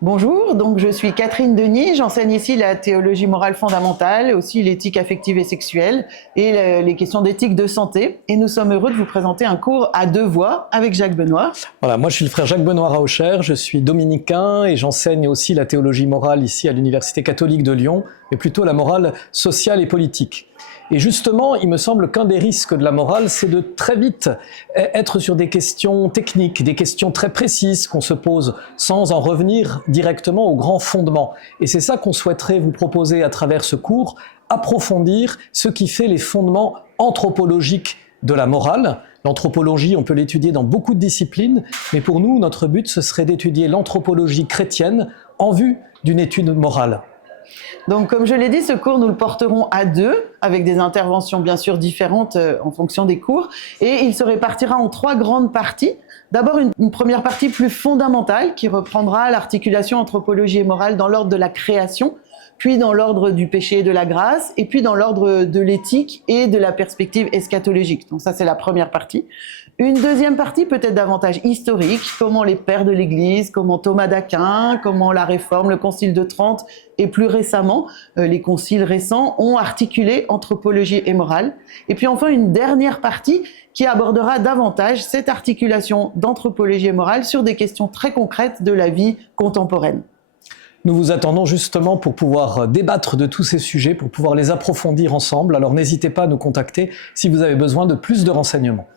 Bonjour, donc je suis Catherine Denis, j'enseigne ici la théologie morale fondamentale, aussi l'éthique affective et sexuelle et les questions d'éthique de santé. Et nous sommes heureux de vous présenter un cours à deux voix avec Jacques Benoît. Voilà, moi je suis le frère Jacques Benoît Raucher, je suis dominicain et j'enseigne aussi la théologie morale ici à l'Université catholique de Lyon, mais plutôt la morale sociale et politique. Et justement, il me semble qu'un des risques de la morale, c'est de très vite être sur des questions techniques, des questions très précises qu'on se pose sans en revenir directement aux grands fondements. Et c'est ça qu'on souhaiterait vous proposer à travers ce cours, approfondir ce qui fait les fondements anthropologiques de la morale. L'anthropologie, on peut l'étudier dans beaucoup de disciplines, mais pour nous, notre but, ce serait d'étudier l'anthropologie chrétienne en vue d'une étude morale. Donc, comme je l'ai dit, ce cours, nous le porterons à deux, avec des interventions bien sûr différentes en fonction des cours. Et il se répartira en trois grandes parties. D'abord, une première partie plus fondamentale qui reprendra l'articulation anthropologie et morale dans l'ordre de la création, puis dans l'ordre du péché et de la grâce, et puis dans l'ordre de l'éthique et de la perspective eschatologique. Donc ça, c'est la première partie. Une deuxième partie peut-être davantage historique, comment les pères de l'Église, comment Thomas d'Aquin, comment la Réforme, le Concile de Trente et plus récemment, les conciles récents ont articulé anthropologie et morale. Et puis enfin, une dernière partie qui abordera davantage cette articulation d'anthropologie et morale sur des questions très concrètes de la vie contemporaine. Nous vous attendons justement pour pouvoir débattre de tous ces sujets, pour pouvoir les approfondir ensemble. Alors n'hésitez pas à nous contacter si vous avez besoin de plus de renseignements.